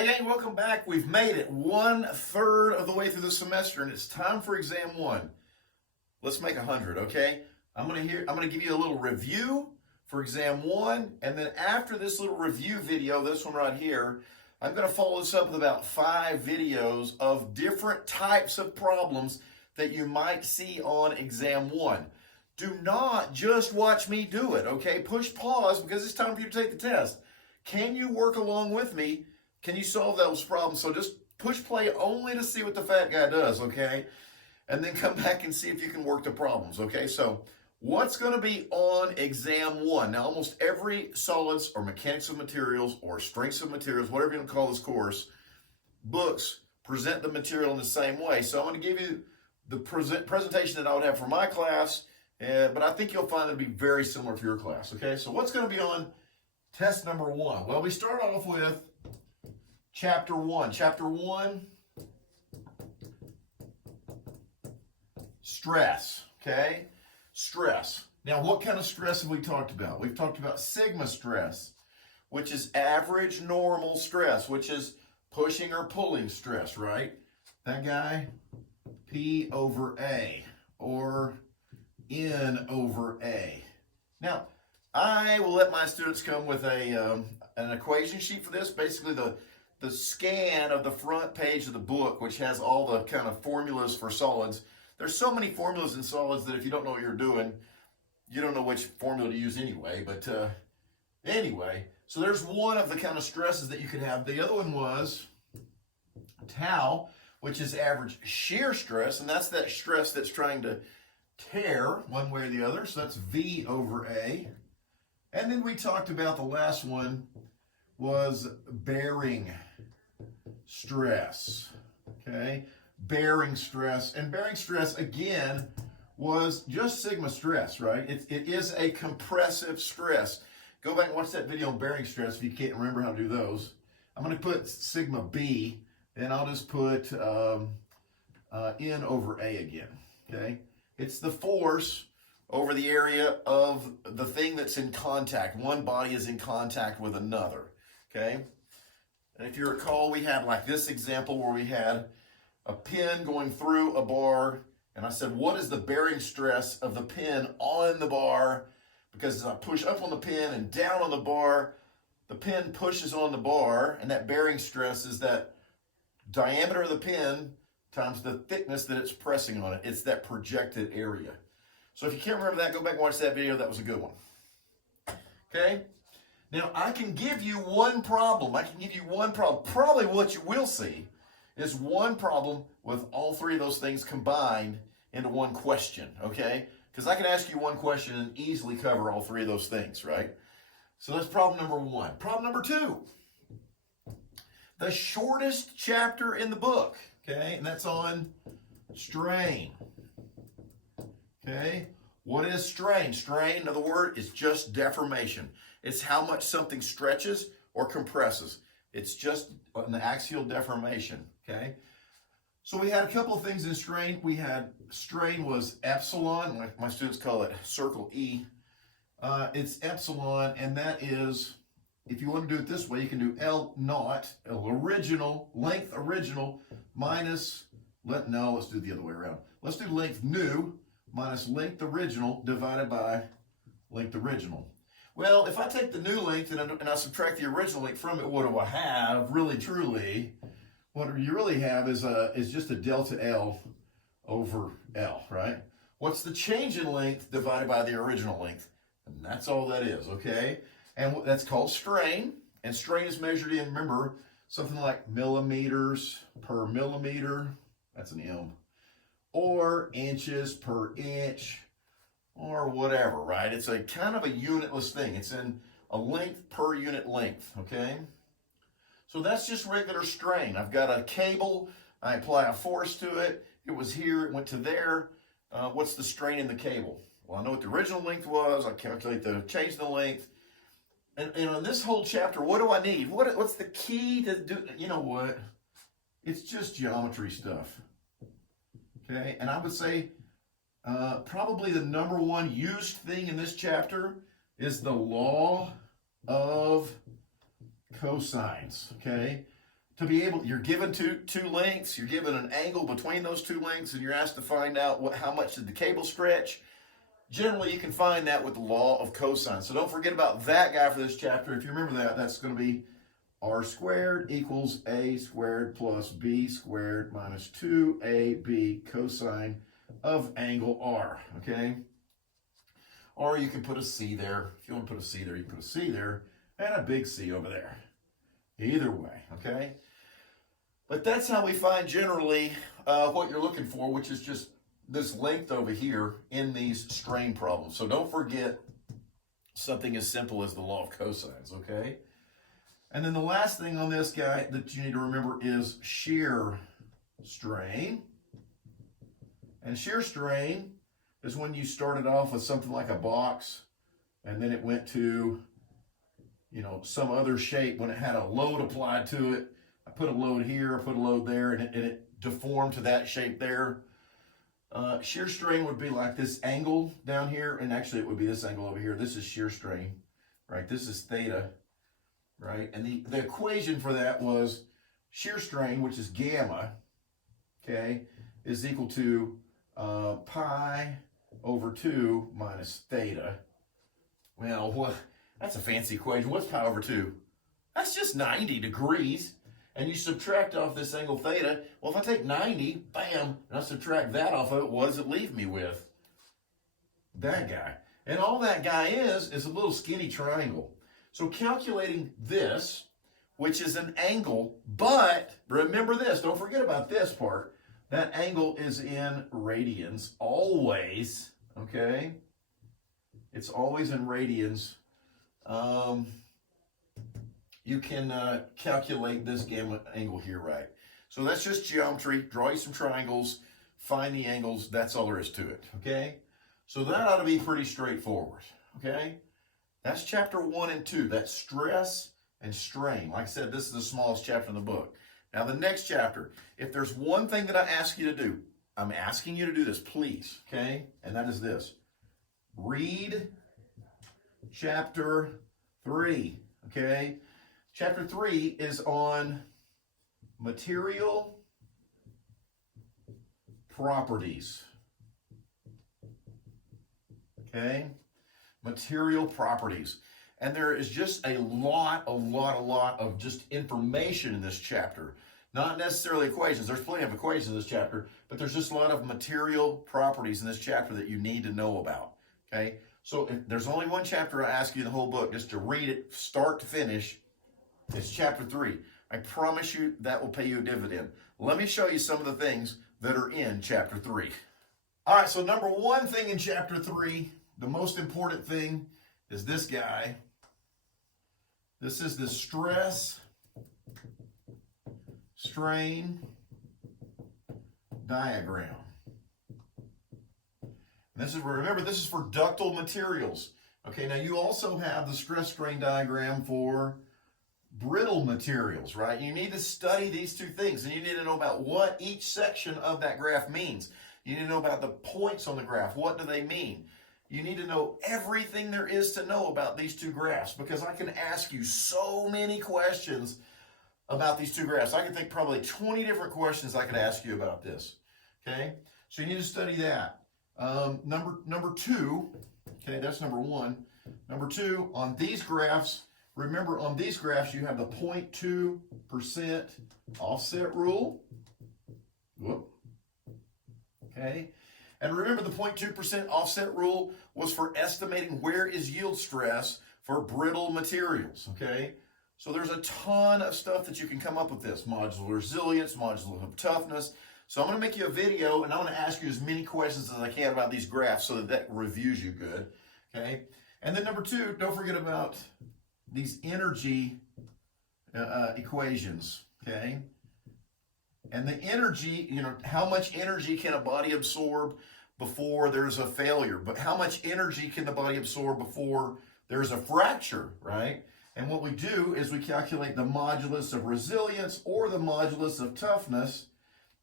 Hey gang, welcome back. We've made it 1/3 of the way through the semester and it's time for exam one. Let's make 100, okay? I'm gonna give you a little review for exam one, and then after this little review video, this one right here, I'm gonna follow this up with about 5 videos of different types of problems that you might see on exam one. Do not just watch me do it, okay? Push pause because it's time for you to take the test. Can you work along with me? Can you solve those problems? So just push play only to see what the fat guy does, okay? And then come back and see if you can work the problems, okay? So what's going to be on exam one? Now, almost every solids or mechanics of materials or strengths of materials, whatever you want to call this course, books present the material in the same way. So I'm going to give you the presentation that I would have for my class, but I think you'll find it to be very similar for your class, okay? So what's going to be on test number one? Well, we start off with Chapter 1. Chapter 1, stress, okay? Stress. Now, what kind of stress have we talked about? We've talked about sigma stress, which is average normal stress, which is pushing or pulling stress, right? That guy, P over A, or N over A. Now, I will let my students come with an equation sheet for this, basically the scan of the front page of the book, which has all the kind of formulas for solids. There's so many formulas in solids that if you don't know what you're doing, you don't know which formula to use anyway. But anyway, so there's one of the kind of stresses that you could have. The other one was tau, which is average shear stress, and that's that stress that's trying to tear one way or the other. So that's V over A. And then we talked about the last one was bearing stress, okay? Bearing stress, and bearing stress, again, was just sigma stress, right? It is a compressive stress. Go back and watch that video on bearing stress if you can't remember how to do those. I'm going to put sigma B, and I'll just put N over A again, okay? It's the force over the area of the thing that's in contact. One body is in contact with another. Okay, and if you recall, we had like this example where we had a pin going through a bar, and I said, what is the bearing stress of the pin on the bar? Because as I push up on the pin and down on the bar, the pin pushes on the bar, and that bearing stress is that diameter of the pin times the thickness that it's pressing on it. It's that projected area. So if you can't remember that, go back and watch that video. That was a good one. Okay? Now, I can give you one problem. Probably what you will see is one problem with all 3 of those things combined into one question, okay? Because I can ask you one question and easily cover all 3 of those things, right? So that's problem number 1. Problem number 2, the shortest chapter in the book, okay? And that's on strain, okay? What is strain? Strain, another word, is just deformation. It's how much something stretches or compresses. It's just an axial deformation, okay? So we had a couple of things in strain. We had strain was epsilon. My students call it circle E. It's epsilon, and that is, if you want to do it this way, you can do L naught, length original, minus, let's do it the other way around. Let's do length new minus length original divided by length original. Well, if I take the new length and I subtract the original length from it, what do I have? Really, truly, what you really have is just a delta L over L, right? What's the change in length divided by the original length? And that's all that is, okay? And that's called strain. And strain is measured in, remember, something like millimeters per millimeter. That's an M. Or inches per inch, or whatever, right? It's a kind of a unitless thing. It's in a length per unit length, okay? So that's just regular strain. I've got a cable, I apply a force to it. It was here, it went to there. What's the strain in the cable? Well, I know what the original length was. I calculate the change in the length. And in this whole chapter, what do I need? What's the key to do? You know what? It's just geometry stuff, okay? And I would say, probably the number 1 used thing in this chapter is the law of cosines, okay? be able, you're given two lengths, you're given an angle between those two lengths, and you're asked to find out how much did the cable stretch. Generally, you can find that with the law of cosine. So don't forget about that guy for this chapter. If you remember that, that's going to be r squared equals a squared plus b squared minus 2ab cosine of angle r, okay? Or you can put a c there. If you want to put a c there, you can put a c there and a big C over there. Either way, okay? But that's how we find generally what you're looking for, which is just this length over here in these strain problems. So don't forget something as simple as the law of cosines, okay? And then the last thing on this guy that you need to remember is shear strain. And shear strain is when you started off with something like a box and then it went to, you know, some other shape when it had a load applied to it. I put a load here, I put a load there, and it deformed to that shape there. Shear strain would be like this angle down here, and actually it would be this angle over here. This is shear strain, right? This is theta, right? And the equation for that was shear strain, which is gamma, okay, is equal to pi over 2 minus theta. Well, what? That's a fancy equation. What's pi over 2? That's just 90 degrees. And you subtract off this angle theta. Well, if I take 90, bam, and I subtract that off of it, what does it leave me with? That guy. And all that guy is a little skinny triangle. So calculating this, which is an angle, but remember this, don't forget about this part. That angle is in radians, always, okay? It's always in radians. You can calculate this gamma angle here, right? So that's just geometry. Draw you some triangles, find the angles. That's all there is to it, okay? So that ought to be pretty straightforward, okay? That's chapter 1 and 2. That's stress and strain. Like I said, this is the smallest chapter in the book. Now the next chapter, if there's one thing that I ask you to do, I'm asking you to do this, please, okay? And that is this. Read chapter 3, okay? Chapter 3 is on material properties, okay? Material properties. And there is just a lot of just information in this chapter. Not necessarily equations. There's plenty of equations in this chapter, but there's just a lot of material properties in this chapter that you need to know about, okay? So if there's only one chapter I ask you in the whole book just to read it start to finish, it's chapter 3. I promise you that will pay you a dividend. Let me show you some of the things that are in chapter 3. All right, so number one thing in chapter 3, the most important thing is this guy. This is the stress strain diagram. And this is, remember, this is for ductile materials. Okay, now you also have the stress strain diagram for brittle materials, right? You need to study these two things, and you need to know about what each section of that graph means. You need to know about the points on the graph. What do they mean? You need to know everything there is to know about these two graphs, because I can ask you so many questions about these two graphs. I can think probably 20 different questions I could ask you about this, okay? So you need to study that. Number 2, okay, that's number 1. Number 2, on these graphs, remember on these graphs you have the 0.2% offset rule. Whoop. Okay. And remember the 0.2% offset rule was for estimating where is yield stress for brittle materials, okay? So there's a ton of stuff that you can come up with this. Modular resilience, modular toughness. So I'm going to make you a video and I'm going to ask you as many questions as I can about these graphs so that reviews you good, okay? And then number 2, don't forget about these energy equations, okay? And the energy, you know, how much energy can a body absorb before there's a failure? But how much energy can the body absorb before there's a fracture, right? And what we do is we calculate the modulus of resilience or the modulus of toughness.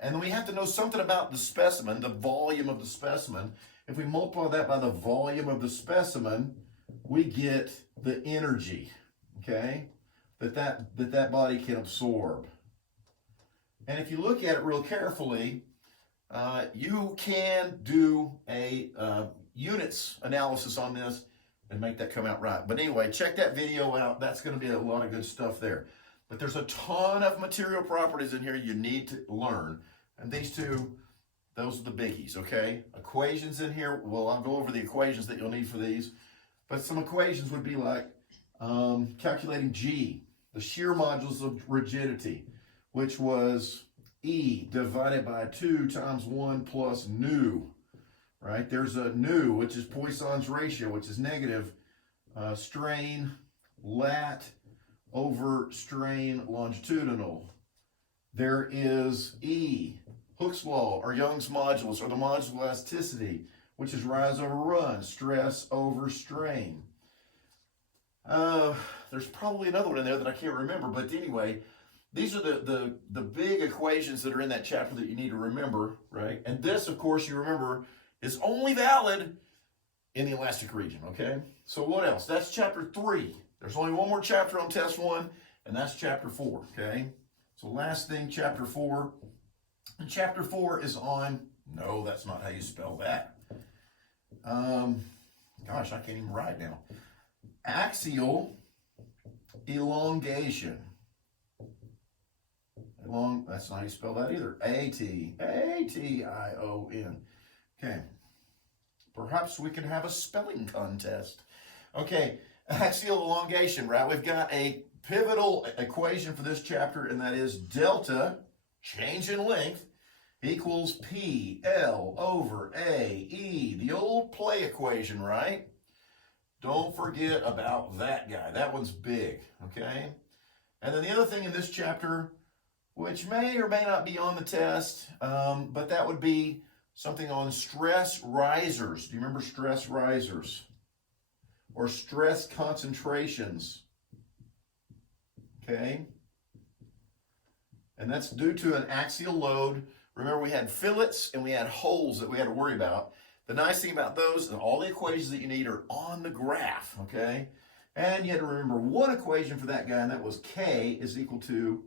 And then we have to know something about the specimen, the volume of the specimen. If we multiply that by the volume of the specimen, we get the energy, okay, that body can absorb, And if you look at it real carefully, you can do a units analysis on this and make that come out right. But anyway, check that video out. That's going to be a lot of good stuff there. But there's a ton of material properties in here you need to learn. And these two, those are the biggies, okay? Equations in here, well, I'll go over the equations that you'll need for these. But some equations would be like calculating G, the shear modulus of rigidity, which was E divided by 2 times 1 plus nu, right? There's a nu, which is Poisson's ratio, which is negative strain lat over strain longitudinal. There is E, Hooke's law, or Young's modulus, or the modulus of elasticity, which is rise over run, stress over strain. There's probably another one in there that I can't remember, but anyway, these are the big equations that are in that chapter that you need to remember, right? And this, of course, you remember, is only valid in the elastic region, okay? So what else? That's chapter 3. There's only one more chapter on test 1, and that's chapter 4, okay? So last thing, chapter 4. And chapter 4 is on, no, that's not how you spell that. Gosh, I can't even write now. Axial elongation. That's not how you spell that either. A-T-I-O-N. Okay. Perhaps we can have a spelling contest. Okay, axial elongation, right? We've got a pivotal equation for this chapter, and that is delta, change in length, equals P-L over A-E, the old play equation, right? Don't forget about that guy. That one's big, okay? And then the other thing in this chapter, which may or may not be on the test, but that would be something on stress risers. Do you remember stress risers? Or stress concentrations, okay? And that's due to an axial load. Remember, we had fillets and we had holes that we had to worry about. The nice thing about those, and all the equations that you need are on the graph, okay? And you had to remember one equation for that guy, and that was K is equal to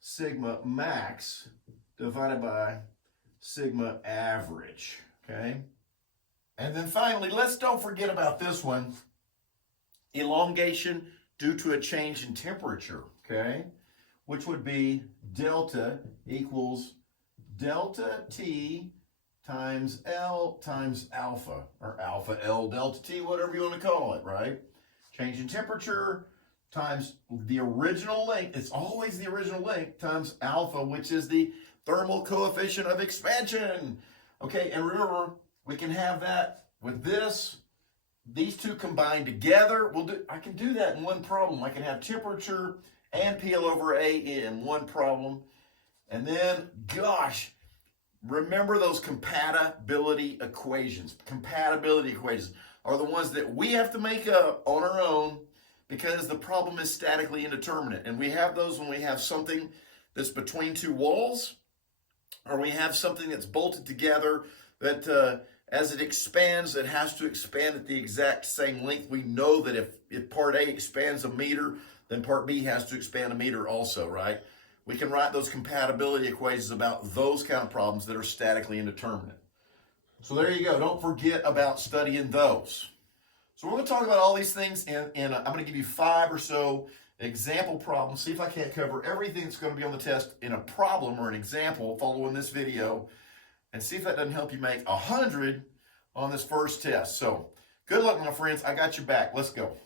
sigma max divided by sigma average, okay? And then finally, let's don't forget about this one, elongation due to a change in temperature, okay? Which would be delta equals delta T times L times alpha, or alpha L delta T, whatever you want to call it, right? Change in temperature times the original length, it's always the original length, times alpha, which is the thermal coefficient of expansion. Okay, and remember, we can have that with this. These two combined together, I can do that in one problem. I can have temperature and PL over A in one problem. And then, gosh, remember those compatibility equations. Compatibility equations are the ones that we have to make up on our own because the problem is statically indeterminate. And we have those when we have something that's between two walls, or we have something that's bolted together that as it expands, it has to expand at the exact same length. We know that if part A expands a meter, then part B has to expand a meter also, right? We can write those compatibility equations about those kind of problems that are statically indeterminate. So there you go. Don't forget about studying those. So we're going to talk about all these things, and I'm going to give you 5 or so example problems. See if I can't cover everything that's going to be on the test in a problem or an example following this video, and see if that doesn't help you make 100 on this first test. So good luck, my friends. I got your back. Let's go.